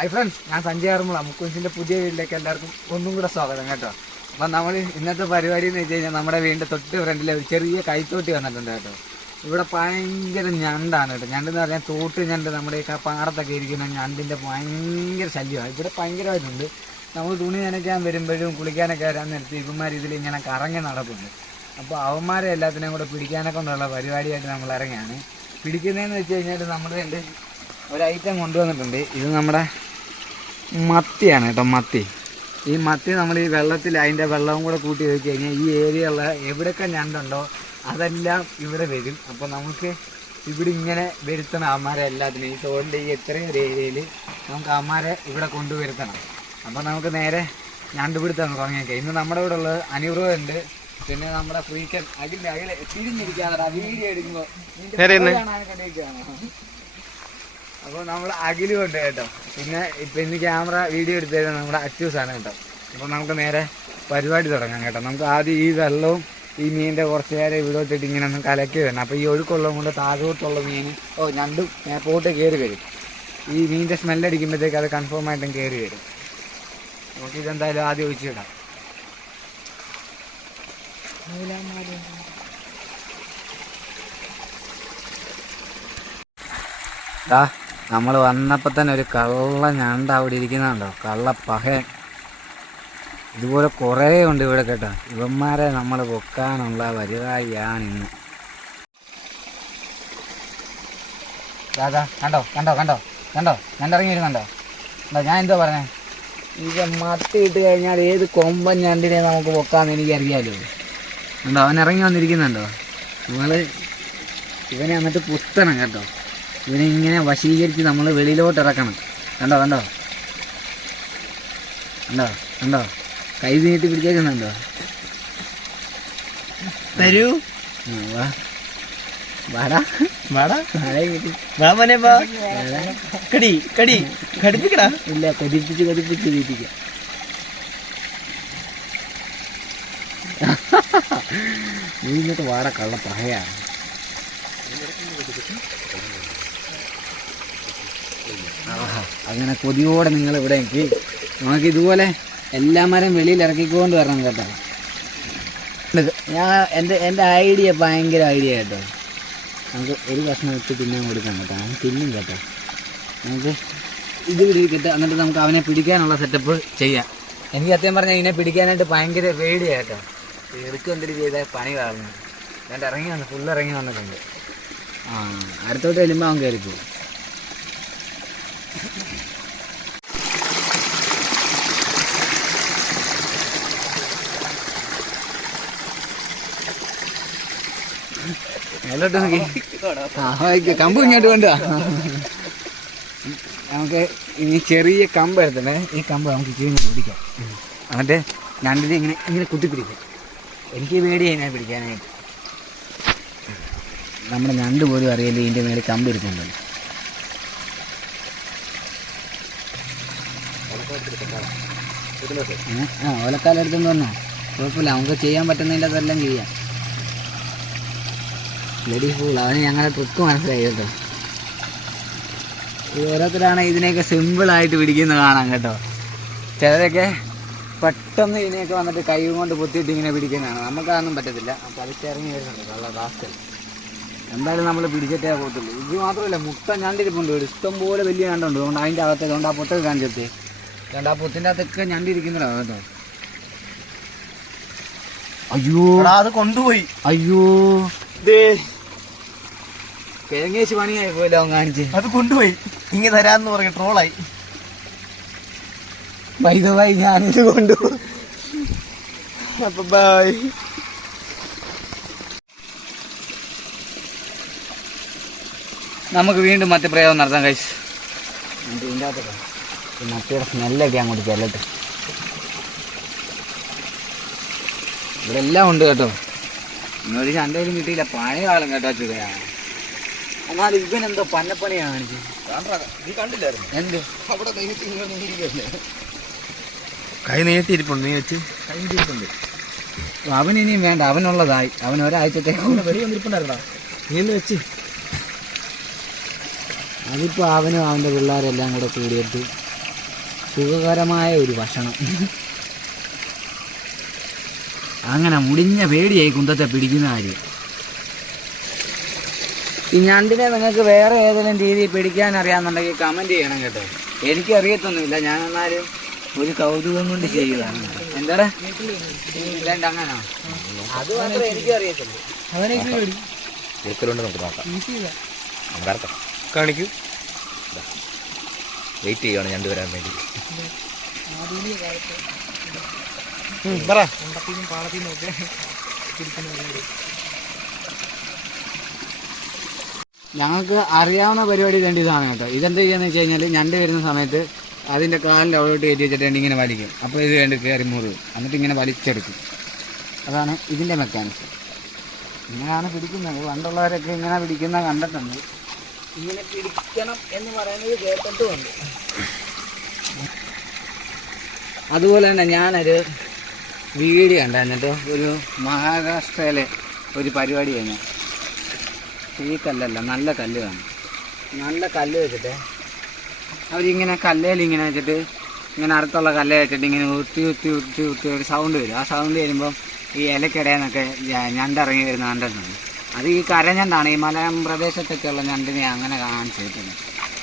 Hi friends ഞാൻ സഞ്ജയ് ആറുമ്പോൾ മുക്കുൻസിന്റെ പുതിയ വീട്ടിലേക്ക് എല്ലാവർക്കും ഒന്നും കൂടെ സ്വാഗതം കേട്ടോ. അപ്പം നമ്മൾ ഇന്നത്തെ പരിപാടി എന്ന് വെച്ച് കഴിഞ്ഞാൽ നമ്മുടെ വീടിന്റെ തൊട്ട് ഫ്രണ്ടിലെ ഒരു ചെറിയ കൈത്തോട്ടി വന്നിട്ടുണ്ട് കേട്ടോ. ഇവിടെ ഭയങ്കര ഞണ്ടാണ് കേട്ടോ. ഞണ്ട് എന്ന് പറഞ്ഞാൽ തോട്ട് ഞണ്ട് നമ്മുടെ ഈ പാടത്തൊക്കെ ഇരിക്കുന്ന ഞണ്ടിന്റെ ഭയങ്കര ശല്യമാണ് ഇവിടെ ഭയങ്കരമായിട്ടുണ്ട്. നമ്മൾ തുണി നനയ്ക്കാൻ വരുമ്പോഴും കുളിക്കാനൊക്കെ വരാൻ നേരത്ത് ഇവന്മാർ ഇതിൽ ഇങ്ങനെ കറങ്ങി നടക്കുന്നു അപ്പോൾ അവന്മാരെ എല്ലാത്തിനെയും കൂടെ പിടിക്കാനൊക്കെ കൊണ്ടുള്ള പരിപാടിയായിട്ട് നമ്മൾ ഇറങ്ങിയാണ് പിടിക്കുന്നതെന്ന് വെച്ച് കഴിഞ്ഞാൽ നമ്മൾ ഒരു ഐറ്റം കൊണ്ടുവന്നിട്ടുണ്ട്. ഇത് നമ്മുടെ മത്തിയാണ് കേട്ടോ മത്തി. ഈ മത്തി നമ്മൾ ഈ വെള്ളത്തിൽ അതിന്റെ വെള്ളവും കൂടെ കൂട്ടി വെച്ച് കഴിഞ്ഞാൽ ഈ ഏരിയയുള്ള എവിടെയൊക്കെ ഞണ്ടുണ്ടോ അതെല്ലാം ഇവിടെ വരും. അപ്പോൾ നമുക്ക് ഇവിടെ ഇങ്ങനെ വരുത്തണം അമ്മാരെ എല്ലാത്തിനും. ഈ തോടിന്റെ ഈ എത്രയും ഒരു ഏരിയയിൽ നമുക്ക് അമ്മാരെ ഇവിടെ കൊണ്ടുവരുത്തണം. അപ്പോൾ നമുക്ക് നേരെ ഞണ്ടുപിടുത്തം തുടങ്ങിയേക്കാം. ഇന്ന് നമ്മുടെ ഇവിടെ ഉള്ളത് അനുഭവമുണ്ട് ഉണ്ട് പിന്നെ നമ്മുടെ ഫ്രീക്കൻ അകിലെ തിരിഞ്ഞിരിക്കാതെ വീഡിയോ എടുക്കുമ്പോൾ അപ്പോൾ നമ്മൾ അഖിലും ഉണ്ട് കേട്ടോ. പിന്നെ ഇപ്പൊ ഇന്ന് ക്യാമറ വീഡിയോ എടുത്തത് നമ്മുടെ അച്ചൂസാണ് കേട്ടോ. അപ്പോൾ നമുക്ക് നേരെ പരിപാടി തുടങ്ങാം കേട്ടോ. നമുക്ക് ആദ്യം ഈ വെള്ളവും ഈ മീനിന്റെ കുറച്ച് നേരം ഇവിടോട്ടിട്ട് ഇങ്ങനെ ഒന്ന് കലക്കി വരണം. അപ്പോൾ ഈ ഒഴുക്കുള്ളത് കൊണ്ട് താഴോട്ടുള്ള മീൻ ഓ ഞണ്ടും പോട്ട് കയറി വരും. ഈ മീനിന്റെ സ്മെല്ലടിക്കുമ്പോഴത്തേക്ക് അത് കൺഫേം ആയിട്ടും കയറി വരും. നമുക്ക് ഇതെന്തായാലും ആദ്യം ഒഴിച്ചിടാം ദാ. നമ്മൾ വന്നപ്പോൾ തന്നെ ഒരു കള്ള ഞണ്ട അവിടെ ഇരിക്കുന്നുണ്ടോ? കള്ള പഹ ഇതുപോലെ കുറേ ഉണ്ട് ഇവിടെ കേട്ടോ. ഇവന്മാരെ നമ്മൾ പൊക്കാനുള്ള പരിപാടിയാണ് ഇന്ന്. കണ്ടോ കണ്ടോ കണ്ടോ കണ്ടോ? ഞണ്ടിറങ്ങി വരുന്നുണ്ടോ കണ്ടോ? ഞാൻ എന്തോ പറഞ്ഞേ? ഇത് മത്തിയിട്ട് കഴിഞ്ഞാൽ ഏത് കൊമ്പൻ ഞണ്ടിനെ നമുക്ക് പൊക്കാന്ന് എനിക്കറിയാലോ. കണ്ടോ അവൻ ഇറങ്ങി വന്നിരിക്കുന്നുണ്ടോ? നമ്മൾ ഇവനെ എന്നിട്ട് പുത്തണം കേട്ടോ. ഇവനെ ഇങ്ങനെ വശീകരിച്ച് നമ്മൾ വെളിയിലോട്ട് ഇറക്കണം കണ്ടോ കണ്ടോ? കണ്ടോ കണ്ടോ? കൈ നീട്ടി പിടിച്ചേക്കുന്നുണ്ടോ? തരൂ. വാ. വാടാ. വാടാ. വാ മോനെ വാ. കടി കടി. കടിപ്പിക്കടാ. ഇല്ല കൊതിപ്പിച്ച് കൊതിപ്പിച്ച് തീറ്റിക്കാം നീ ഇങ്ങോട്ട് വാട കള്ള പഹയാ. അങ്ങനെ കൊതിയോടെ നിങ്ങൾ ഇവിടെ എനിക്ക് നമുക്ക് ഇതുപോലെ എല്ലാ മരം വെളിയിൽ ഇറക്കിക്കൊണ്ട് വരണം കേട്ടോ. ഞാൻ എന്റെ എന്റെ ഐഡിയ ഭയങ്കര ഐഡിയ കേട്ടോ നമുക്ക് ഒരു കഷ്ണം വെച്ച് തിന്നാൻ കൊടുക്കാം കേട്ടോ. അവൻ തിന്നും കേട്ടോ. നമുക്ക് ഇത് പിടിക്കട്ടെ. എന്നിട്ട് നമുക്ക് അവനെ പിടിക്കാനുള്ള സെറ്റപ്പ് ചെയ്യാം. എനിക്ക് സത്യം പറഞ്ഞാൽ ഇതിനെ പിടിക്കാനായിട്ട് ഭയങ്കര കേട്ടോ. ഇറുക്ക് എന്തിട്ട് ചെയ്ത പണി കളഞ്ഞു. ഞാൻ ഇറങ്ങി വന്നു ഫുള്ള് ഇറങ്ങി വന്നിട്ടുണ്ട്. ആ അടുത്തോട്ട് വരുമ്പോൾ അവൻ കയറി പോകും. കമ്പ് ഇങ്ങോട്ട് കൊണ്ടുവാ നമുക്ക് ഇനി ചെറിയ കമ്പ് എടുത്തണേ ഈ കമ്പ് നമുക്ക് ഇച്ചിരി പിടിക്കാം. എന്നിട്ട് രണ്ടിനെ ഇങ്ങനെ ഇങ്ങനെ കുത്തിപ്പിടിക്കും. എനിക്ക് പേടിയായി ഞാൻ പിടിക്കാനായിട്ട്. നമ്മുടെ ഞണ്ട് പോലും അറിയില്ല ഇതിന്റെ മേലെ കമ്പ് ഇരിക്കുന്നുണ്ട് ആ ഓലക്കാലം എടുത്തോണ്ട് വന്നോ കുഴപ്പമില്ല നമുക്ക് ചെയ്യാൻ പറ്റുന്നതിന്റെ അതെല്ലാം ചെയ്യാം. ബ്ലഡി ഫുൾ അവന് ഞങ്ങളുടെ ട്രിക്ക് മനസ്സിലായി കേട്ടോ. ഓരോരുത്തരാണ് ഇതിനെയൊക്കെ സിമ്പിളായിട്ട് പിടിക്കുന്നത് കാണാം കേട്ടോ. ചിലരൊക്കെ പെട്ടെന്ന് ഇതിനെയൊക്കെ വന്നിട്ട് കൈ കൊണ്ട് പൊത്തിയിട്ട് ഇങ്ങനെ പിടിക്കുന്നതാണ്. നമുക്കതൊന്നും പറ്റത്തില്ല. അപ്പോൾ അതൊക്കെ ഇറങ്ങി വരുന്നുണ്ട്. കള്ള ലാസ്റ്റ് എന്തായാലും നമ്മൾ പിടിച്ചിട്ടേ പോകത്തുള്ളൂ. ഇത് മാത്രമല്ല മുട്ട ഞണ്ടിരിപ്പുണ്ട്. ഇഷ്ടം പോലെ വലിയ ഞണ്ടുണ്ട്. അതുകൊണ്ട് അതിന്റെ അകത്തേക്ക് അതുകൊണ്ട് ആ പൊട്ടൊക്കെ കാണിച്ചെത്തി അതുകൊണ്ട് പുത്തിന്റെ അതൊക്കെ അകത്തൊക്കെ ഞണ്ടിരിക്കുന്നതാ കേട്ടോ അയ്യോ. അത് കൊണ്ടുപോയി. അയ്യോ. കിഴങ്ങേശ് പണിയായി പോയല്ലോ അവൻ കാണിച്ച്. അത് കൊണ്ടുപോയി. ഇങ്ങ തരാന്ന് പറഞ്ഞ ട്രോളായി. വൈദവായി ഞാനിത് കൊണ്ടുപോയി അപ്പൊ ബായ് നമുക്ക് വീണ്ടും മറ്റേ പ്രയോഗം നടത്താം കഴിച്ചു ഇതിന്റെ അകത്തൊക്കെ. മത്തിയുടെ സ്മെല്ലൊക്കെ അങ്ങോട്ട് ചെല്ലട്ടെ ഇവിടെ എല്ലാം ഉണ്ട് കേട്ടോ. ഇന്നൊരു ചന്തയിലും കിട്ടിയില്ല. പഴയ കാലം കേട്ടോ ചുരയാണ് എന്നാൽ ഇവൻ എന്തോ പന്നപ്പണിയാണ് നീ കണ്ടില്ലായിരുന്നു? എന്ത്? അവിടെ കൈ നീട്ടിയിരിപ്പുണ്ട് നീ വെച്ച്. കൈ നീട്ടിയിരിപ്പുണ്ട് അവൻ ഇനിയും വേണ്ട അവനുള്ളതായി. അവൻ ഒരാഴ്ചത്തേക്ക് വെളി വന്നിരിപ്പുണ്ടായിരുന്നാ നീ വെച്ച്. അതിപ്പോൾ അവനും അവന്റെ പിള്ളേരെല്ലാം കൂടെ കൂടിയിട്ട് സുഖകരമായ ഒരു ഭക്ഷണം. അങ്ങനെ മുടിഞ്ഞ പേടിയായി കുന്തത്തെ പിടിക്കുന്ന കാര്യം. ഈ ഞണ്ടിനെ നിങ്ങൾക്ക് വേറെ ഏതെങ്കിലും രീതിയിൽ പിടിക്കാൻ അറിയാമെന്നുണ്ടെങ്കിൽ കമന്റ് ചെയ്യണം കേട്ടോ. എനിക്ക് അറിയത്തൊന്നുമില്ല. ഞാൻ എന്നാലും ഒരു കൗതുകം കൊണ്ട് ചെയ്യുകയാണ്. എന്താടാ? ഇല്ലാണ്ട് അങ്ങനോ? അത് മാത്രമേ എനിക്ക് അറിയത്തുള്ളൂ. നമുക്ക് നോക്കാം. കാണിക്കൂ. വെയിറ്റ് ചെയ്യുകയാണ് ഞണ്ട് വരാൻ വേണ്ടി. പറ. ഉണ്ടത്തിനും പാളത്തിനും ഒക്കെ ഞങ്ങൾക്ക് അറിയാവുന്ന പരിപാടി രണ്ട് ഇതാണ് കേട്ടോ? ഇതെന്താ ചെയ്യാന്ന് വെച്ച് കഴിഞ്ഞാൽ ഞണ്ട് വരുന്ന സമയത്ത് അതിന്റെ കാലിന്റെ അവിടോട്ട് കയറ്റി വെച്ചിട്ട് ഇങ്ങനെ വലിക്കും. അപ്പോൾ ഇത് രണ്ട് കയറി മുറിവ് എന്നിട്ട് ഇങ്ങനെ വലിച്ചെടുക്കും. അതാണ് ഇതിന്റെ മെക്കാനിസം ഇങ്ങനെയാണ് പിടിക്കുന്നത്. പണ്ടുള്ളവരൊക്കെ ഇങ്ങനെ പിടിക്കുന്ന കണ്ടിട്ടുണ്ട്. ഇങ്ങനെ പിടിക്കണം എന്ന് പറയുന്നത് കേട്ടിട്ടുമുണ്ട് അതുപോലെ തന്നെ ഞാനൊരു വീഡിയോ ഉണ്ടായിരുന്നിട്ട് ഒരു മഹാരാഷ്ട്രയിലെ ഒരു പരിപാടി കഴിഞ്ഞു. ഈ കല്ലല്ല നല്ല കല്ല് വേണം നല്ല കല്ല് വെച്ചിട്ട് അവരിങ്ങനെ കല്ലേൽ ഇങ്ങനെ വെച്ചിട്ട് ഇങ്ങനെ അടുത്തുള്ള കല്ല് വെച്ചിട്ട് ഇങ്ങനെ ഉത്തി ഉത്തി ഉത്തി ഉത്തി ഒരു സൗണ്ട് വരും. ആ സൗണ്ട് വരുമ്പം ഈ ഇലക്കിടയിൽ നിന്നൊക്കെ ഞണ്ടിറങ്ങി വരുന്ന കണ്ടിട്ടുണ്ട് അത് ഈ കരഞ്ഞണ്ടാണ് ഈ മലയം പ്രദേശത്തൊക്കെയുള്ള ഞണ്ടിനെ അങ്ങനെ കാണാൻ കാണിച്ചിട്ടുണ്ട്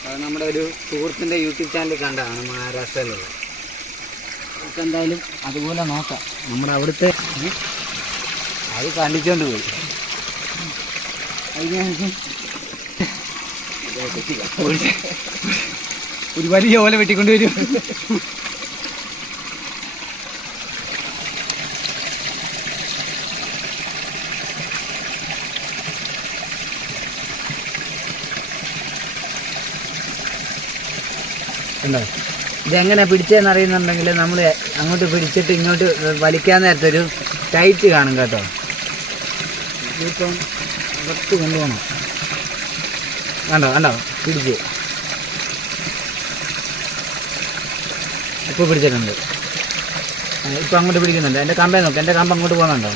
അത് നമ്മുടെ ഒരു സുഹൃത്തിന്റെ യൂട്യൂബ് ചാനൽ കണ്ടതാണ് മഹാരാഷ്ട്രയിലുള്ളത് നമുക്ക് എന്തായാലും അതുപോലെ നോക്കാം. നമ്മുടെ അവിടുത്തെ അത് കണ്ടിച്ചോണ്ട് പോയി. അതിന് ഒരു വലിയ ഓല വെട്ടിക്കൊണ്ട് വരും. ഉണ്ടോ ഇതെങ്ങനെ പിടിച്ചതെന്ന് അറിയുന്നുണ്ടെങ്കിൽ നമ്മൾ അങ്ങോട്ട് പിടിച്ചിട്ട് ഇങ്ങോട്ട് വലിക്കാൻ നേരത്തൊരു ടൈറ്റ് കാണും കേട്ടോ. ഇപ്പം അകത്ത് കൊണ്ടുപോകണം. കണ്ടോ കണ്ടോ? പിടിച്ച്. ഇപ്പോൾ പിടിച്ചിട്ടുണ്ട്. ഇപ്പോൾ ഇപ്പൊ അങ്ങോട്ട് പിടിക്കുന്നുണ്ട്. എന്റെ കമ്പേ നോക്ക്. എന്റെ കമ്പ് അങ്ങോട്ട് പോകുന്നുണ്ടോ?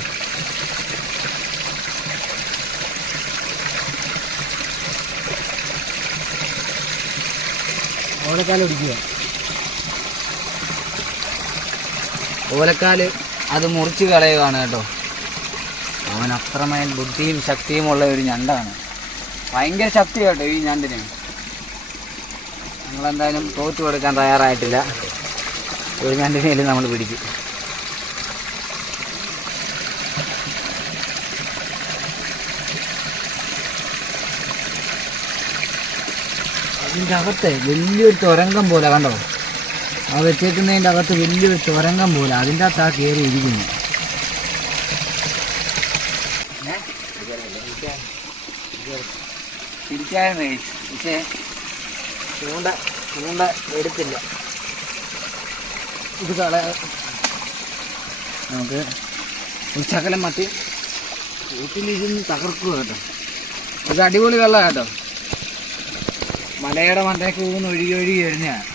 ഓലക്കാൽ പിടിക്കുക. ഓലക്കാൽ അത് മുറിച്ച് കളയുകയാണ് കേട്ടോ. അവൻ അത്രമേൽ ബുദ്ധിയും ശക്തിയും ഉള്ള ഒരു ഞണ്ടാണ്. ഭയങ്കര ശക്തി കേട്ടോ ഈ ഞണ്ടിന്. നമ്മളെന്തായാലും തോറ്റു കൊടുക്കാൻ തയ്യാറായിട്ടില്ല. ഒരു ഞണ്ടിനേലും നമ്മൾ പിടിക്കും. അതിന്റെ അകത്ത് വലിയൊരു തുരങ്കം പോലെ കണ്ടോ? ആ വെച്ചേക്കുന്നതിന്റെ അകത്ത് വലിയൊരു തുരങ്കം പോലെ അതിന്റെ അകത്ത് ആ കയറി ഇരിക്കുന്നു. എടുത്തില്ല. ഇത് കള നമുക്ക് ഒരു ശകലം മത്തി വീട്ടിലിരുന്ന് തകർക്കുക കേട്ടോ. ഇത് അടിപൊളി വെള്ളം കേട്ടോ. മലയുടെ മണ്ടേക്ക് പോകുന്ന ഒഴുകി ഒഴുകി വരുന്നതാണ്.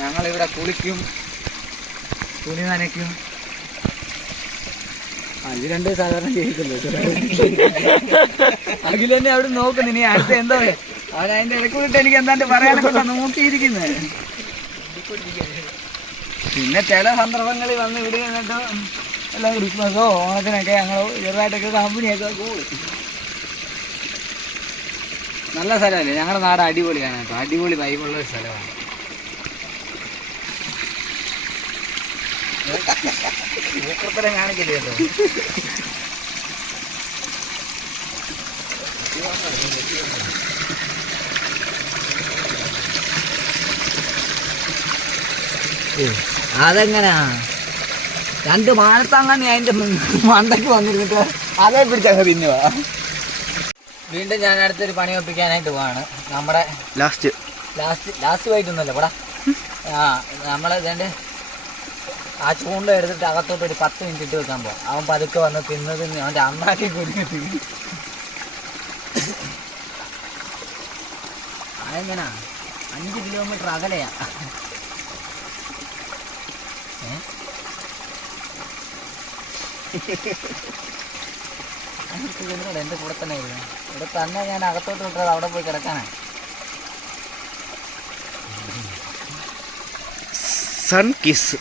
ഞങ്ങളിവിടെ കുളിക്കും തുണി നനയ്ക്കും. ഇത് രണ്ട് സാധാരണ ചെയ്തിട്ടുണ്ട് അഖിൽ തന്നെ അവിടെ നോക്കുന്നു. ഇനി അടുത്ത എന്താ അവൻ അതിന്റെ ഇടയ്ക്കൂടിട്ട് എനിക്ക് എന്താണ്ട് പറയാനൊക്കെ നോക്കിയിരിക്കുന്നത് പിന്നെ ചില സന്ദർഭങ്ങളിൽ വന്ന് ഇവിടെ നിന്നിട്ട് എല്ലാം ക്രിസ്മസോ ഓണത്തിനൊക്കെ ഞങ്ങൾ ചെറുതായിട്ടൊക്കെ കമ്പനിയൊക്കെ കൂടും. നല്ല സ്ഥലമല്ലേ? ഞങ്ങളുടെ നാട് അടിപൊളിയാണ് കേട്ടോ. അടിപൊളി വൈബുള്ള ഒരു സ്ഥലമാണ്. കേട്ടോ? അതെങ്ങനാ? രണ്ട് മാനത്താങ്ങാണി അതിന്റെ മണ്ടയ്ക്ക് വന്നിരുന്നിട്ട് അതേ പിടിച്ചങ്ങ് തിന്നുക വീണ്ടും ഞാൻ അടുത്തൊരു പണി ഒപ്പിക്കാനായിട്ട് പോവാണ്. നമ്മുടെ ലാസ്റ്റ് ലാസ്റ്റ് ലാസ്റ്റ് പോയിട്ടൊന്നുമല്ല പടാ. ആ നമ്മളെ രണ്ട് ആ ചൂണ്ട എടുത്തിട്ട് അകത്തോട്ട് ഒരു പത്ത് മിനിറ്റ് ഇട്ട് വെക്കാൻ പോവാം. അവൻ പതുക്കെ വന്ന് തിന്ന് തിന്ന് അവന്റെ അമ്മാക്കി കുടിച്ചിട്ട് അതെങ്ങനാ അഞ്ച് കിലോമീറ്റർ അകലെയാ. ഏ? ഇതെന്നോട് എന്റെ കൂടെ തന്നെ ആയിരുന്നു ഇവിടെ തന്നെ ഞാൻ അകത്തോട്ട് വിട്ടത് അവിടെ പോയി കിടക്കാനാണ് സൺ കിസ്.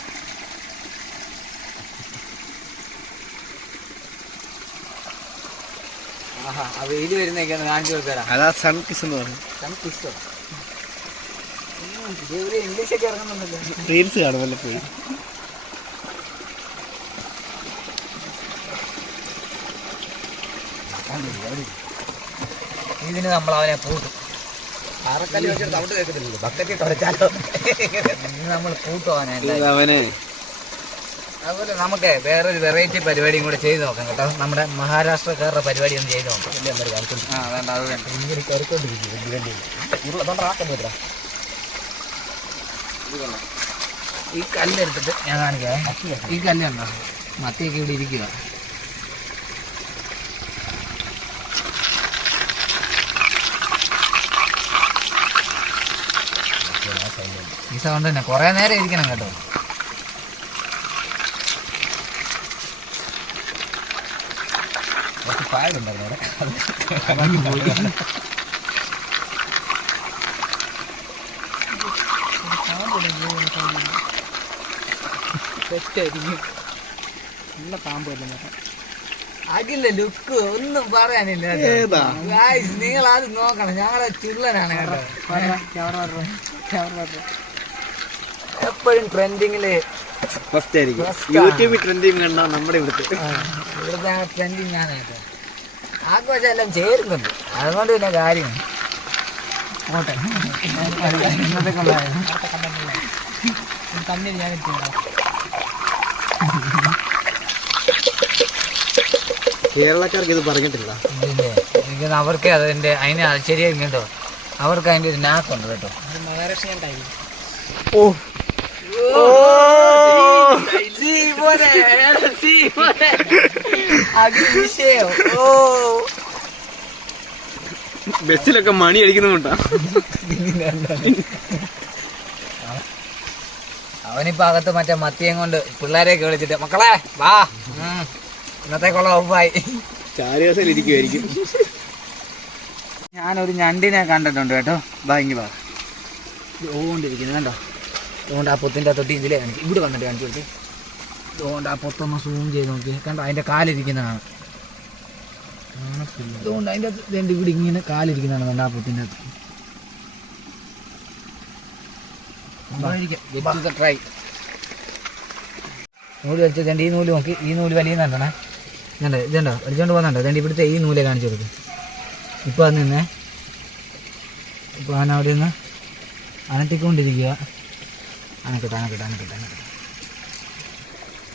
ആഹാ ആ വെയിൽ വരുന്നൊക്കെ കാണിച്ചു കൊടുത്തരാ അതാ സൺ കിസ് എന്ന് പറഞ്ഞു കിസ്സോ ഇംഗ്ലീഷ് ഒക്കെ ഇറങ്ങുന്നുണ്ടല്ലോ. റീൽസ് കാണുമല്ലോ വല്ലപ്പോയി ഇതിന് നമ്മൾ അവനെ പൂട്ടും. വെച്ചിട്ട് തവിട്ട് കേൾക്കുന്നില്ല ബക്കറ്റ് തുടച്ചാലോ ഇന്ന് നമ്മൾ പൂട്ടും അവനെ എന്തായാലും. അതുപോലെ നമുക്ക് വേറൊരു വെറൈറ്റി പരിപാടിയും കൂടെ ചെയ്ത് നോക്കാം കേട്ടോ. നമ്മുടെ മഹാരാഷ്ട്രക്കാരുടെ പരിപാടി ഒന്ന് ചെയ്ത് നോക്കാം. ആ വേണ്ട അത് വേണ്ട. ഇങ്ങനെ കയറിക്കൊണ്ടിരിക്കും ഈ കല്ലെടുത്തിട്ട് ഞാൻ കാണിക്കാം. ഈ കല്ലുണ്ടോ മത്തിയൊക്കെ ഇവിടെ ഇരിക്കുക ഈ കൊണ്ട് തന്നെ കുറെ നേരം ഇരിക്കണം കേട്ടോ. കുറച്ച് പായലുണ്ടായിരുന്നു അവിടെ. നല്ല ലുക്ക് ഒന്നും പറയാനില്ല നിങ്ങൾ അത് നോക്കണം. ഞങ്ങളെ ചുള്ളനാണ് കേട്ടോ. എപ്പോഴും ട്രെൻഡിങ്ങിൽ ഫസ്റ്റ് ആയിരിക്കും യൂട്യൂബിൽ ട്രെൻഡിങ് കണ്ടാ നമ്മുടെ ഇവിടുത്തെ. ഇവിടുത്തെ ട്രെൻഡിങ് ഞാനായിട്ട് കേട്ടോ ആഘോഷമെല്ലാം ചേരുന്നുണ്ട്. അതുകൊണ്ട് പിന്നെ കാര്യം. പോട്ടെ. ഇന്നത്തെ കൊള്ളായിരുന്നു തമ്മിൽ ഞാൻ കേരളക്കാർക്ക് ഇത് പറഞ്ഞിട്ടില്ല. അവർക്ക് അതിന്റെ അതിന് ശരിയായി കേട്ടോ അവർക്ക് അതിന്റെ ഒരു നാക്കുണ്ട് കേട്ടോ. ഓ വിഷയം ഓ ബസ്സിലൊക്കെ മണി അടിക്കുന്നുണ്ടാ അവനിപ്പോ അകത്ത് മറ്റേ മത്തിയും കൊണ്ട് പിള്ളേരെയൊക്കെ വിളിച്ചിട്ട് മക്കളെ വാ. ഇന്നത്തെ ഉപ്പായി ചാരിയാസയിൽ ഇരിക്കുമായിരിക്കും ഞാനൊരു ഞണ്ടിനെ കണ്ടിട്ടുണ്ട് കേട്ടോ. ഭയങ്കര ബാ ഓണ്ടിരിക്കുന്നു കണ്ടോ? അതുകൊണ്ട് ആ പൊത്തിന്റെ തൊട്ടി ഇതിലേ കാണിക്കും. ഇവിടെ വന്നിട്ട് കാണിച്ചു കൊടുത്ത് അതുകൊണ്ട് ആ പൊത്തൊന്ന് സൂം ചെയ്ത് നോക്കി. കണ്ടോ? അതിന്റെ കാലിരിക്കുന്നതാണ്. അതുകൊണ്ട് അതിന്റെ അത് രണ്ട് ഇവിടെ ഇങ്ങനെ കാലിരിക്കുന്നതാണ് കണ്ടോ ആ പൊത്തിന്റെ അകത്ത്. ട്രൈ നൂൽ വലിച്ചു രണ്ട് ഈ നൂൽ നോക്കി. ഈ നൂൽ വലിയ വലിയുന്നുണ്ടേ ഇതുണ്ട്? ഇതുണ്ടോ? വലിച്ചോണ്ട് പോകുന്നുണ്ടോ? രണ്ട് ഇവിടുത്തെ ഈ നൂലേ കാണിച്ചു കൊടുക്കും. ഇപ്പോൾ അത് നിന്നേ. ഇപ്പോൾ അവൻ അവിടെ നിന്ന് അനട്ടിക്കൊണ്ടിരിക്കുക അനക്കട്ടെ അനക്കിട്ട് അനക്കിട്ട് അനക്കട്ടെ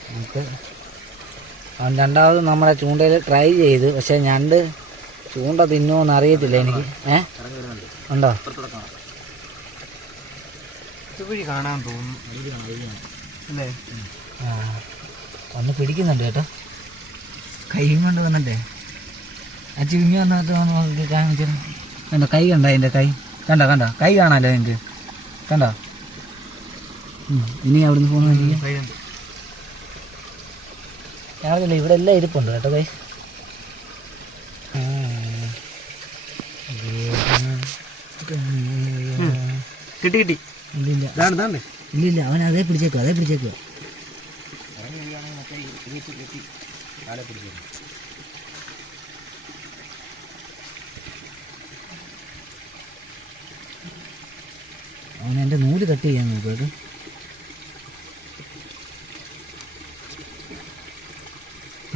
നമുക്ക് അവൻ രണ്ടാമത് നമ്മുടെ ചൂണ്ടയിൽ ട്രൈ ചെയ്ത് പക്ഷേ ഞണ്ട് ചൂണ്ട തിന്നുമോന്ന് അറിയത്തില്ല എനിക്ക്. ഏ? ഉണ്ടോ? ഇതുവഴി കാണാൻ തോന്നുന്നു. അല്ലേ? ആ. ഒന്ന് പിടിക്കുന്നുണ്ട് കേട്ടോ. കൈയും കൊണ്ട് വന്നല്ലേ ആ ചിങ്ങി വന്നിട്ട് വന്ന് നോക്കി കാണിച്ചു കണ്ടോ? കൈ കണ്ടോ അതിന്റെ കൈ? കണ്ടോ കണ്ടോ? കൈ കാണാമല്ലോ എനിക്ക് കണ്ടോ? ഇനി അവിടുന്ന് പോകുന്ന ഞാറില്ല ഇവിടെ എല്ലാം ഇരിപ്പുണ്ട് കേട്ടോ കൈ കിട്ടി കിട്ടി. ഇല്ലില്ല. ഇല്ലില്ല അവൻ അതേ പിടിച്ചേക്കുക അതേ പിടിച്ചേക്കുക അവൻ എന്റെ നൂൽ കട്ട് ചെയ്യാൻ നോക്കുക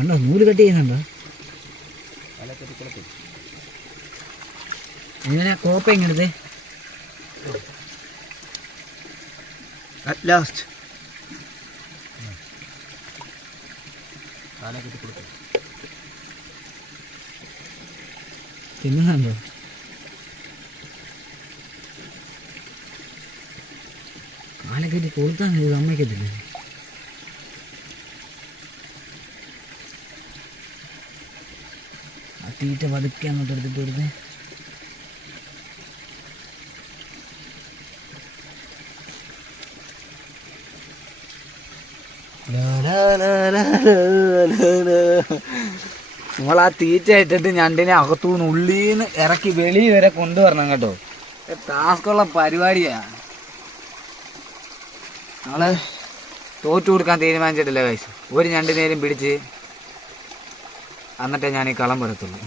കണ്ടോ? നൂൽ കട്ട് ചെയ്യുന്നുണ്ടോ? എങ്ങനെ കോപ്പ എങ്ങനത്തെ അറ്റ് ലാസ്റ്റ് തിന്നുന്നുണ്ടോ? കാലക്കെട്ടി കൊളുത്താൻ ഇത് സമ്മതിക്കത്തില്ല തീറ്റ പതുക്കെ അങ്ങോട്ട് എടുത്തിട്ട് കൊടുത്തേ. നമ്മൾ ആ തീറ്റ ഇട്ടിട്ട് ഞണ്ടിനെ അകത്തുനിന്ന് ഉള്ളീന്ന് ഇറക്കി വെളി വരെ കൊണ്ടുവരണം കേട്ടോ. ടാസ്കുള്ള പരിപാടിയാ. നമ്മൾ തോറ്റു കൊടുക്കാൻ തീരുമാനിച്ചിട്ടില്ല കൈസ് ഒരു ഞണ്ടിനേരും നേരം പിടിച്ച് എന്നിട്ടേ ഞാൻ ഈ കളം വരത്തുള്ളൂ.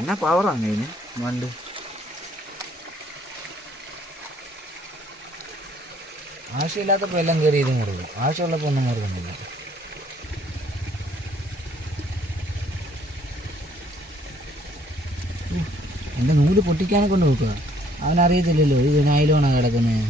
എന്നാ പവറാണ് ഇതിന് വണ്ട്. ആവശ്യമില്ലാത്തപ്പോൾ എല്ലാം കയറി ഇത് മുറുകും ആവശ്യമുള്ളപ്പോൾ ഒന്നും മുറുകുന്നില്ല എന്റെ നൂൽ പൊട്ടിക്കാനെ കൊണ്ട് നോക്കുക. അവനറിയത്തില്ലല്ലോ ഇത് നൈലോണാണ് കിടക്കുന്നത്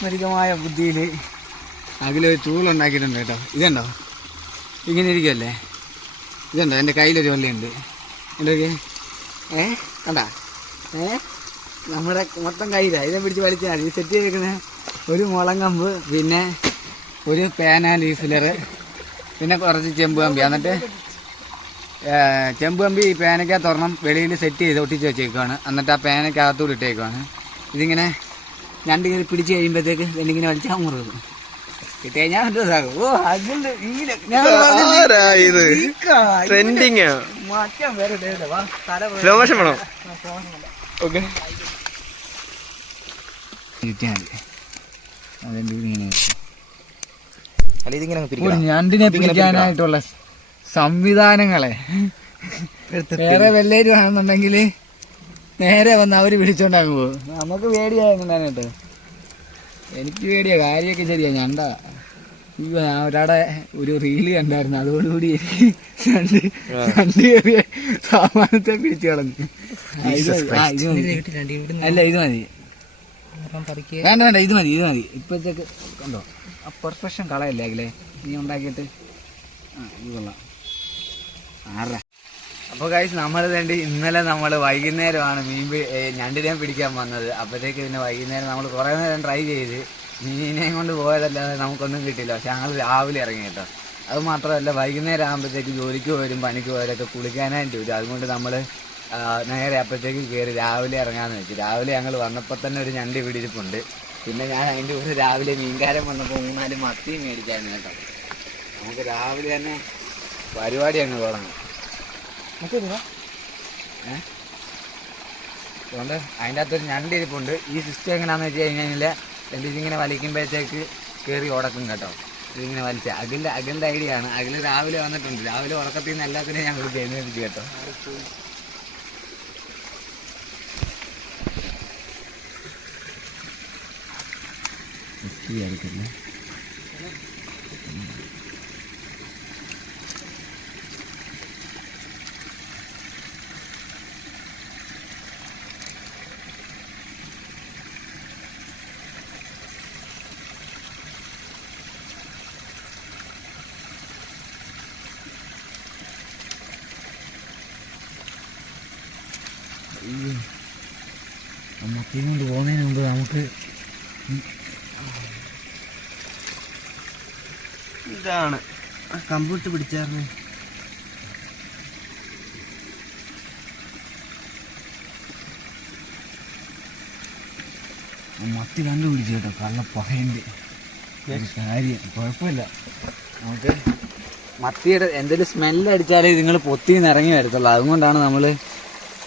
അഖിലിന്റെ ബുദ്ധിയിൽ അതിലൊരു ചൂളുണ്ടാക്കിയിട്ടുണ്ട് കേട്ടോ. ഇതുണ്ടോ? ഇങ്ങനെ ഇരിക്കുമല്ലേ ഇതുണ്ടോ? എന്റെ കയ്യിലൊരു വള്ളിയുണ്ട്. എന്റെ ഏ? കണ്ട? ഏ? നമ്മുടെ മൊത്തം കയ്യിലാണ് ഇതിനെ പിടിച്ച് വലിച്ചാൽ ഈ സെറ്റ് ചെയ്തേക്കുന്ന ഒരു മുളങ്കമ്പ് പിന്നെ ഒരു പേന ലീഫിലർ പിന്നെ കുറച്ച് ചെമ്പ് കമ്പി. എന്നിട്ട് ചെമ്പ് കമ്പി ഈ പേനയ്ക്കകത്ത് ഒരെണ്ണം വെളിയിൽ സെറ്റ് ചെയ്ത് ഒട്ടിച്ച് വെച്ചേക്കുവാണ്. എന്നിട്ട് ആ പേനയ്ക്കകത്തൂടെ ഇട്ടേക്കുവാണ്. ഇതിങ്ങനെ ഞണ്ടിങ്ങനെ പിടിച്ച് കഴിയുമ്പോഴത്തേക്ക് എന്നിങ്ങനെ വലിച്ചാൽ മുറുകും ഓ അതിന്റെ ട്രെൻഡിങ് മാറ്റാൻ വേറെ വേണോ? ഓക്കെ ഞണ്ടിനെ പിടിക്കാനായിട്ടുള്ള സംവിധാനങ്ങളെ. വേറെ വെള്ളേര് ആണെന്നുണ്ടെങ്കിൽ നേരെ വന്ന് അവർ പിടിച്ചോണ്ടാകും പോകും നമുക്ക് പേടിയായിട്ട് എനിക്ക് പേടിയാ കാര്യമൊക്കെ ശരിയാ. ഞണ്ട. ഞാൻ ഒരാടെ ഒരു റീൽ കണ്ടായിരുന്നു. അതോടുകൂടി എനിക്ക് രണ്ട് രണ്ട് കയറിയ സാമാനത്തെ പിടിച്ചു കളഞ്ഞു. അല്ല ഇത് മതി. വേണ്ട വേണ്ട ഇത് മതി ഇത് മതി. ഇപ്പോഴത്തേക്ക് കണ്ടോ? ആ പെർഫെക്ഷൻ കളയല്ലേ അല്ലേ നീ ഉണ്ടാക്കിയിട്ട്? ആ ഇത് കൊള്ളാം. ആറര അപ്പോൾ കഴിച്ച് നമ്മൾ വേണ്ടി ഇന്നലെ നമ്മൾ വൈകുന്നേരമാണ് മീൻ ഞണ്ടിനെ പിടിക്കാൻ വന്നത്. അപ്പോഴത്തേക്ക് പിന്നെ വൈകുന്നേരം നമ്മൾ കുറേ നേരം ട്രൈ ചെയ്ത് മീനെയും കൊണ്ട് പോയതല്ലാതെ നമുക്കൊന്നും കിട്ടില്ല പക്ഷെ ഞങ്ങൾ രാവിലെ ഇറങ്ങി കേട്ടോ. അത് മാത്രമല്ല വൈകുന്നേരം ആകുമ്പോഴത്തേക്ക് ജോലിക്ക് പോരും പണിക്ക് പോയാലൊക്കെ കുളിക്കാനായിട്ട് വരും. അതുകൊണ്ട് നമ്മൾ നേരെ അപ്പോഴത്തേക്ക് കയറി രാവിലെ ഇറങ്ങാമെന്ന് വെച്ചു. രാവിലെ ഞങ്ങൾ വന്നപ്പോൾ തന്നെ ഒരു ഞണ്ട് പിടിച്ചിട്ടുണ്ട് പിന്നെ ഞാൻ അതിന്റെ കൂടെ രാവിലെ മീൻകാരൻ വന്നപ്പോൾ മൂന്നാൽ മത്തിയും മേടിക്കാൻ കേട്ടോ. നമുക്ക് രാവിലെ തന്നെ പരിപാടി അങ്ങ് തുടങ്ങും? അതുകൊണ്ട് അതിന്റെ അകത്തൊരു ഞണ്ട് ഇരിപ്പുണ്ട്. ഈ സിസ്റ്റം എങ്ങനെയാണെന്ന് വെച്ച് കഴിഞ്ഞാൽ എന്റെ ഇതിങ്ങനെ വലിക്കുമ്പോഴത്തേക്ക് കയറി ഉടക്കും കേട്ടോ. ഇതിങ്ങനെ വലിച്ച. അഖിലിന്റെ അഖിലിന്റെ ഐഡിയ ആണ്. അഖിൽ രാവിലെ വന്നിട്ടുണ്ട്. രാവിലെ ഉറക്കത്തിൽ നിന്ന് എല്ലാത്തിനെയും ഞങ്ങൾ ചെയ്യുന്നതിച്ച് കേട്ടോ. ഇത് മത്തിയും കൊണ്ട് പോകുന്നതിന് മുമ്പ് നമുക്ക് ഇതാണ്. കമ്പിട്ട് പിടിച്ചായിരുന്നു. മത്തി കണ്ടുപിടിച്ചു കേട്ടോ. കള്ള പഹയുണ്ട് കാര്യം. കുഴപ്പമില്ല. നമുക്ക് മത്തിയുടെ എന്തെങ്കിലും സ്മെല്ലടിച്ചാലേ നിങ്ങൾ പൊത്തിന്ന് ഇറങ്ങി വരത്തുള്ളൂ. അതുകൊണ്ടാണ് നമ്മൾ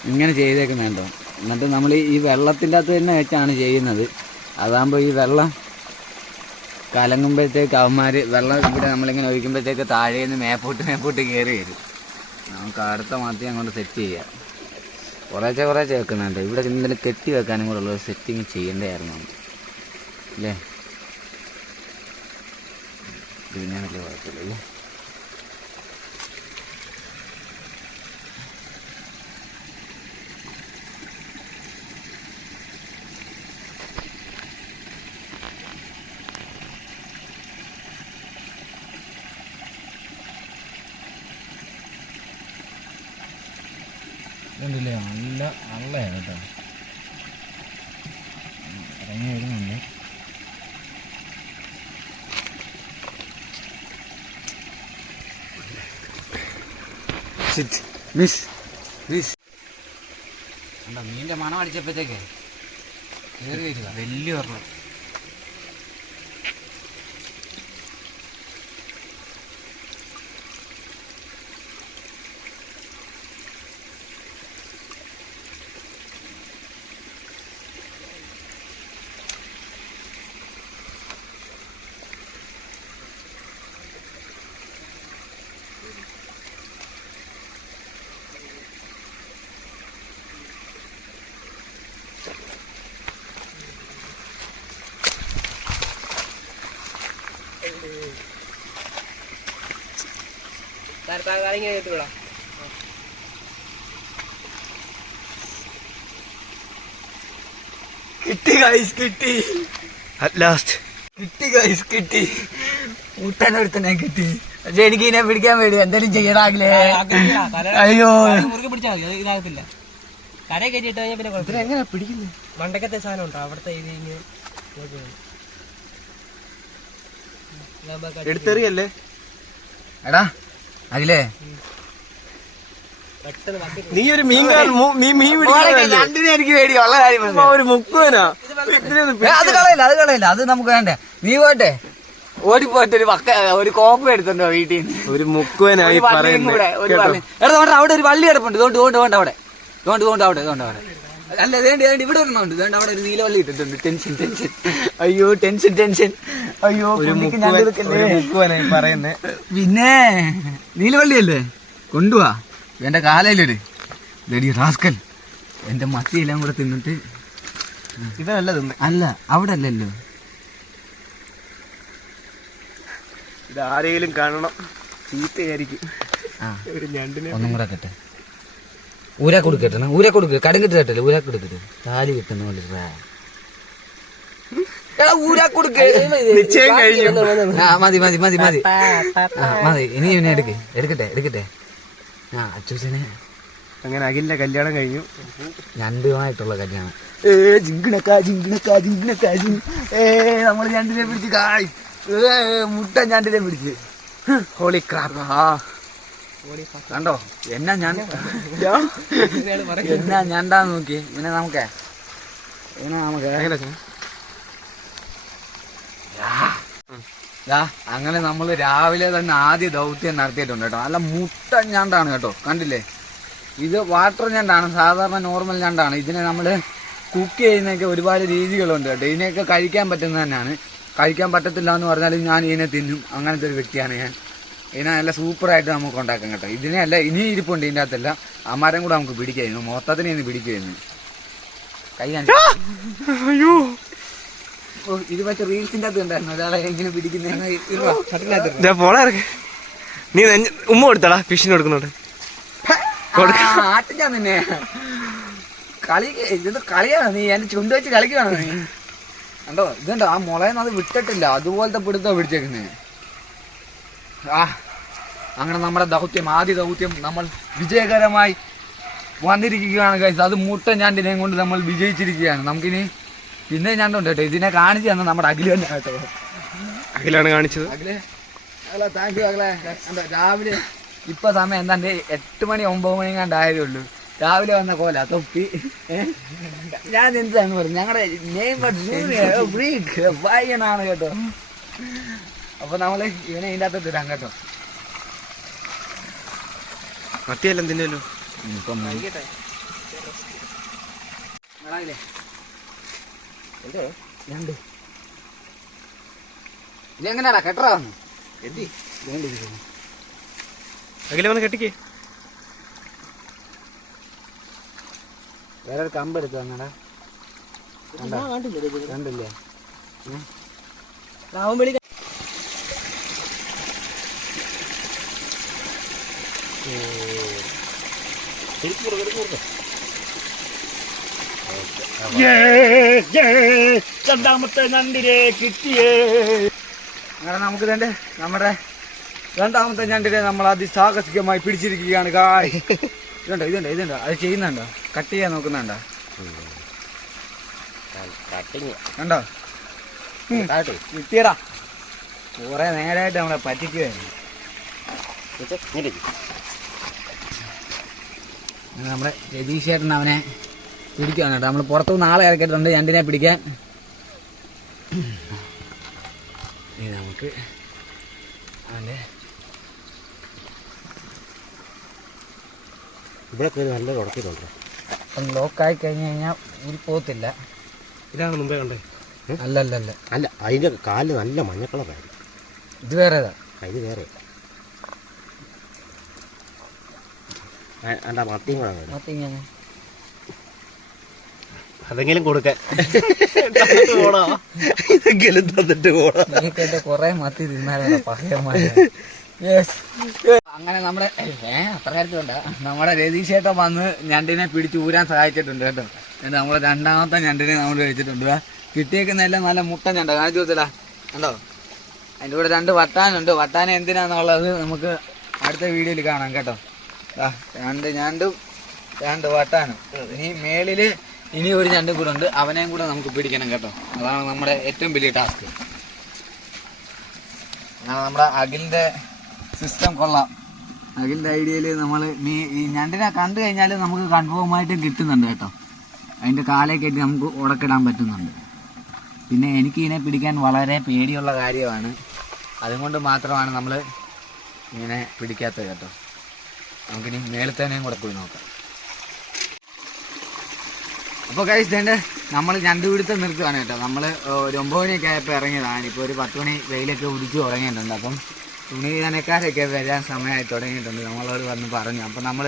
ഇങ്ങനെ ചെയ്തേക്കുന്നത് കേട്ടോ. എന്നിട്ട് നമ്മൾ ഈ വെള്ളത്തിന്റെ അകത്ത് തന്നെ വെച്ചാണ് ചെയ്യുന്നത്. അതാകുമ്പോൾ ഈ വെള്ളം കലങ്ങുമ്പോഴത്തേക്ക് അവന്മാർ വെള്ളം ഇവിടെ നമ്മളിങ്ങനെ ഒഴിക്കുമ്പോഴത്തേക്ക് താഴേന്ന് മേപ്പോട്ട് മേപ്പോട്ട് കയറി വരും. നമുക്ക് അടുത്ത മാറ്റി അങ്ങോട്ട് സെറ്റ് ചെയ്യാം. കുറേശ്ശെ കുറേശ്ശെ വെക്കുന്നുണ്ട്. ഇവിടെ എന്തെങ്കിലും കെട്ടി വെക്കാനും കൂടെ ഉള്ള സെറ്റിങ് ചെയ്യേണ്ടതായിരുന്നു. അല്ലേ? പിന്നെ വലിയ കുഴപ്പമില്ല ഇതുണ്ടല്ലേ നല്ല നല്ലതാണ് കേട്ടോ. ഇറങ്ങി വരുന്നുണ്ട്. Miss miss. മീനിന്റെ മണം അടിച്ചപ്പോഴത്തേക്ക് കയറി വരിക. വലിയ ഒരെണ്ണം. ഇങ്ങനെ കേട്ടുവിടാം കിട്ടി ഗൈസ് കിട്ടി. അറ്റ് ലാസ്റ്റ് കിട്ടി ഗൈസ് കിട്ടി. മുട്ടനൊരുത്തനെ കിട്ടി. പക്ഷെ എനിക്ക് ഇതിനെ പിടിക്കാൻ വേണ്ടി എന്തെങ്കിലും ചെയ്യണാകില്ലേ അയ്യോ. മുറുകെ പിടിച്ചാൽ മതി. ഇതാകത്തില്ല. കരയെ കയറ്റിട്ട് കഴിഞ്ഞാൽ പിന്നെ കുഴപ്പമില്ല. എങ്ങനെ പിടിക്കുന്നത് മണ്ടക്കത്തെ സാധനം ഉണ്ടോ? അവിടുത്തെ ഇത്. എടുത്തെറിയല്ലേ? എടാ. വണ്ടി നീ ഒരു മീൻകാരൻ നീ മീൻ പിടിക്കാനല്ലേ രണ്ടിനെ ഉള്ള കാര്യം ഒരു മുക്കുവനാ. അത് കളയില്ല അത് കളയില്ല അത് നമുക്ക് വേണ്ടേ. നീ പോട്ടെ ഓടിപ്പോയിട്ട് ഒരു പക്ക ഒരു കോപ്പ് എടുത്തുണ്ടോ വീട്ടിൽ നിന്ന്? ഒരു മുക്കുവനായി അവിടെ ഒരു വള്ളി കിടപ്പുണ്ട്. ഇതുകൊണ്ട് കൊണ്ട് കൊണ്ട് അവിടെ. ഇതുകൊണ്ട് കൊണ്ട് അവിടെ ഇതുകൊണ്ട് അവിടെ. അല്ല വേണ്ടി വേണ്ടി ഇവിടെ ഒരെണ്ണമുണ്ട് വേണ്ട അവിടെ ഒരു നീലവള്ളി ഇട്ടിട്ടുണ്ട്. ടെൻഷൻ ടെൻഷൻ അയ്യോ ടെൻഷൻ ടെൻഷൻ അയ്യോ പറയുന്നേ. പിന്നെ നീലവള്ളി അല്ലേ? കൊണ്ടുവാ. എന്റെ കാലയിലൊരു ലഡി റാസ്കൽ. എന്റെ മത്തിയെല്ലാം കൂടെ തിന്നിട്ട്. ഇതല്ല അല്ല അവിടെ അല്ലല്ലോ. ഇത് ആരെങ്കിലും കാണണം. ചീത്തയായിരിക്കും. ഒന്നും കൂടെ കട്ടെ. ഊരാ കൊടുക്കട്ടെ ഊര കൊടുക്ക. കടുങ്കിട്ട് കേട്ടല്ലേ ഊരാ കൊടുക്കട്ടെ താലി കിട്ടുന്ന ആ മതി മതി മതി മതി. മതി. ഇനി ഇവനെ എടുക്ക്. എടുക്കട്ടെ എടുക്കട്ടെ. ആ അച്ചൂസനെ. അങ്ങനെ അഖിലിന്റെ കല്യാണം കഴിഞ്ഞു. രണ്ടുമായിട്ടുള്ള കല്യാണം. ഏ ജിങ്കിണക്കാ ജിങ്കിണക്കാ ജിങ്കിണക്കാ ജിങ്. ഏ നമ്മൾ ഞണ്ടിനെ പിടിച്ച് കായ് ഏ മുട്ട ഞണ്ടിനെ പിടിച്ച്. Holy crap. ആ കണ്ടോ? എന്നാ ഞാൻ എന്നാ ഞാൻ നോക്കി? പിന്നെ നമുക്ക് നമുക്ക് അങ്ങനെ നമ്മൾ രാവിലെ തന്നെ ആദ്യ ദൗത്യം നടത്തിയിട്ടുണ്ട് കേട്ടോ. നല്ല മുട്ട ഞണ്ടാണ് കേട്ടോ. കണ്ടില്ലേ? ഇത് വാട്ടർ ഞണ്ടാണ് സാധാരണ നോർമൽ ഞണ്ടാണ്. ഇതിനെ നമ്മൾ കുക്ക് ചെയ്യുന്നൊക്കെ ഒരുപാട് രീതികളുണ്ട് കേട്ടോ. ഇതിനെയൊക്കെ കഴിക്കാൻ പറ്റുന്നത് തന്നെയാണ്. കഴിക്കാൻ പറ്റത്തില്ല എന്ന് പറഞ്ഞാൽ ഞാൻ ഇതിനെ തിന്നും. അങ്ങനത്തെ ഒരു വ്യക്തിയാണ് ഞാൻ. ഇതിനെ നല്ല സൂപ്പറായിട്ട് നമുക്ക് ഉണ്ടാക്കാം കേട്ടോ. ഇതിനെയല്ല ഇനി ഇരിപ്പുണ്ട് ഇതിന്റെ അകത്തല്ല. അമാരം കൂടെ നമുക്ക് പിടിക്കായിരുന്നു. മൊത്തത്തിന് ഇന്ന് പിടിക്കുമായിരുന്നു കൈ. അയ്യോ! ഓ, ഇത് മറ്റേ റീൽസിന്റെ അകത്ത് ഉണ്ടായിരുന്നു ഒരാളെ എങ്ങനെ പിടിക്കുന്ന നീ ഉമ്മ കൊടുത്തടാ ഫിഷിന് കൊടുക്കുന്നുണ്ട്. ആട്ടിച്ചാ നിന്നെ. കളി ഇത് കളിയാണ് നീ? എന്റെ ചുണ്ട് വെച്ച് കളിക്കുകയാണ് നീ? കണ്ടോ? ഇതുണ്ടോ? ആ മുളയെന്ന് അത് വിട്ടിട്ടില്ല. അതുപോലത്തെ പിടുത്തോ പിടിച്ചേക്കുന്നേ. ആ അങ്ങനെ നമ്മുടെ ദൗത്യം ആദ്യ ദൗത്യം നമ്മൾ വിജയകരമായി വന്നിരിക്കുകയാണ് ഗൈസ് അത് മുട്ട ഞാണ്ടിനെയും കൊണ്ട് നമ്മൾ വിജയിച്ചിരിക്കുകയാണ്. നമുക്കിനി പിന്നെ ഞാണ്ടുണ്ട് കേട്ടോ. ഇതിനെ കാണിച്ചു തന്നെ നമ്മുടെ അഖില തന്നെ കേട്ടോ. അഖിലാണ് കാണിച്ചത്. അഖിലേ അല്ല താങ്ക് യു അഖിലേ. രാവിലെ ഇപ്പൊ സമയം എന്താണ്ട്? എട്ട് മണി ഒമ്പത് മണി കണ്ടായതേ ഉള്ളൂ രാവിലെ വന്ന കോല തൊപ്പി? ഞാൻ എന്താ പറഞ്ഞു ഞങ്ങളുടെ നെയ്മർ വായനാണ് കേട്ടോ. അപ്പൊ നമ്മൾ ഇവനെ ഇതിന്റെ അകത്ത് ഇടാം കേട്ടോ. മത്തിയല്ല എന്തിനല്ലോ ഇതെങ്ങനെയാടാ കെട്ടറാ വന്നു? എത്തി. അഖില വന്ന് കെട്ടിക്ക്. വേറെ ഒരു കമ്പ് എടുത്തു തന്നടാ കണ്ടില്ലേ രാവുമ്പളി രണ്ടാമത്തെ ഞണ്ടിരേ കിട്ടിയേ. അങ്ങനെ നമുക്ക് തന്നെ നമ്മുടെ രണ്ടാമത്തെ ഞണ്ടിനെ നമ്മൾ അതിസാഹസികമായി പിടിച്ചിരിക്കുകയാണ് കായ് ഇതുണ്ടോ ഇതുണ്ടോ ഇതുണ്ടോ? അത് ചെയ്യുന്നുണ്ടോ? കട്ട് ചെയ്യാൻ നോക്കുന്നുണ്ടോ? കണ്ടോ? കിട്ടിയടാ. കുറെ നേരമായിട്ട് നമ്മളെ പറ്റിക്കുവായിരുന്നു. അങ്ങനെ നമ്മുടെ രതീഷ് ചേട്ടൻ അവനെ പിടിക്കുകയാണ് കേട്ടോ. നമ്മൾ പുറത്തുനിന്ന് ആളെ ഇറക്കിയിട്ടുണ്ട്. ഞണ്ടിനെ പിടിക്കാൻ ഇനി നമുക്ക് അവന്റെ ഇവിടെ കയറി നല്ല തുടക്കിട്ടുണ്ട് ലോക്കായി കഴിഞ്ഞ് കഴിഞ്ഞാൽ ഊരി പോകത്തില്ല. ഇതാണ് മുമ്പേ കണ്ടേ? അല്ലല്ലല്ല. അല്ല അതിന്റെ കാൽ നല്ല മഞ്ഞ കളറായിരുന്നു. ഇത് വേറേതാ? ഇത് വേറെ അണ്ട മത്തിയും കൂടെ മൊത്തം അതെങ്കിലും കൊടുക്കാൻ ഇതെങ്കിലും തന്നിട്ട് പോടാ. കൊറേ മത്തി തിന്നാലാണ് പഹയന്മാര് അങ്ങനെ നമ്മുടെ ഏ അത്ര കാര്യത്തിലുണ്ട്. നമ്മുടെ രതീഷ് ചേട്ടൻ വന്ന് ഞണ്ടിനെ പിടിച്ചു ഊരാൻ സഹായിച്ചിട്ടുണ്ട് കേട്ടോ. എന്നിട്ട് നമ്മളെ രണ്ടാമത്തെ ഞണ്ടിനെ നമ്മൾ കഴിച്ചിട്ടുണ്ട്. കിട്ടിയേക്കുന്ന കിട്ടിയേക്കുന്നെല്ലാം നല്ല മുട്ട ഞണ്ട. കാണിച്ചു കൊടുത്തില്ല. കണ്ടോ? അതിന്റെ കൂടെ രണ്ട് വട്ടാനുണ്ട്. വട്ടാന എന്തിനാന്നുള്ളത് നമുക്ക് അടുത്ത വീഡിയോയിൽ കാണാം കേട്ടോ. രണ്ട് ഞണ്ടും രണ്ട് വട്ടാനും. ഇനി മേളിൽ ഇനി ഒരു ഞണ്ടും കൂടെ ഉണ്ട്. അവനെയും കൂടെ നമുക്ക് പിടിക്കണം കേട്ടോ. അതാണ് നമ്മുടെ ഏറ്റവും വലിയ ടാസ്ക് അങ്ങനെ നമ്മുടെ അഖിലിന്റെ സിസ്റ്റം കൊള്ളാം. അഖിലിന്റെ ഐഡിയയിൽ നമ്മൾ മീ ഈ ഞണ്ടിനെ കണ്ടു കഴിഞ്ഞാൽ നമുക്ക് കൺഫേം ആയിട്ട് കിട്ടുന്നുണ്ട് കേട്ടോ. അതിന്റെ കാലേ നമുക്ക് ഉടക്കിടാൻ പറ്റുന്നുണ്ട്. പിന്നെ എനിക്ക് ഇതിനെ പിടിക്കാൻ വളരെ പേടിയുള്ള കാര്യമാണ്. അതുകൊണ്ട് മാത്രമാണ് നമ്മൾ ഇങ്ങനെ പിടിക്കാത്തത് കേട്ടോ. നമുക്കിനി മേലത്തേനെയും കൂടെ പോയി നോക്കാം. അപ്പോൾ കഴിച്ചിട്ടുണ്ട് നമ്മൾ രണ്ട് പിടുത്തം നിർത്തുകയാണ് കേട്ടോ. നമ്മൾ ഒരു ഒമ്പത് മണിയൊക്കെ ആയപ്പോൾ ഇറങ്ങിയതാണ്. ഇപ്പോൾ ഒരു പത്ത് മണി വെയിലൊക്കെ ഉദിച്ച് തുടങ്ങിയിട്ടുണ്ട്. അപ്പം തുണി നനക്കാരൊക്കെ വരാൻ സമയമായി തുടങ്ങിയിട്ടുണ്ട്. നമ്മളോട് വന്ന് പറഞ്ഞു. അപ്പം നമ്മൾ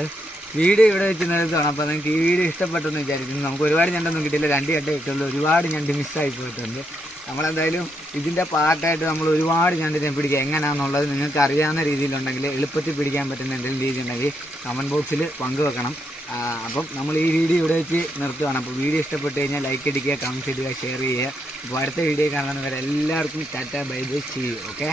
വീട് ഇവിടെ വെച്ച് നിർത്തുകയാണ് അപ്പോൾ നിങ്ങൾക്ക് ഈ വീട് ഇഷ്ടപ്പെട്ടെന്ന് വിചാരിക്കുന്നു. നമുക്ക് ഒരുപാട് ഞണ്ടൊന്നും കിട്ടിയില്ല. രണ്ട് ഞണ്ട് കിട്ടുള്ളൂ. ഒരുപാട് ഞണ്ട് മിസ്സായി പോയിട്ടുണ്ട്. നമ്മളെന്തായാലും ഇതിന്റെ പാർട്ടായിട്ട് നമ്മൾ ഒരുപാട് ഞണ്ടിനെ പിടിക്കുക. എങ്ങനെയാണെന്നുള്ളത് നിങ്ങൾക്ക് അറിയാവുന്ന രീതിയിലുണ്ടെങ്കിൽ എളുപ്പത്തിൽ പിടിക്കാൻ പറ്റുന്ന എന്തെങ്കിലും രീതി ഉണ്ടെങ്കിൽ കമന്റ് ബോക്സിൽ പങ്കുവെക്കണം അപ്പം നമ്മൾ ഈ വീഡിയോ ഇവിടെ വെച്ച് നിർത്തുകയാണ് അപ്പോൾ വീഡിയോ ഇഷ്ടപ്പെട്ട് കഴിഞ്ഞാൽ ലൈക്ക് അടിക്കുക കമന്റ് ഇടുക ഷെയർ ചെയ്യുക. അപ്പോൾ അടുത്ത വീഡിയോ കാണുന്നവരെല്ലാവർക്കും ടാറ്റ ബൈ ബൈ ചെയ്യുക ഓക്കെ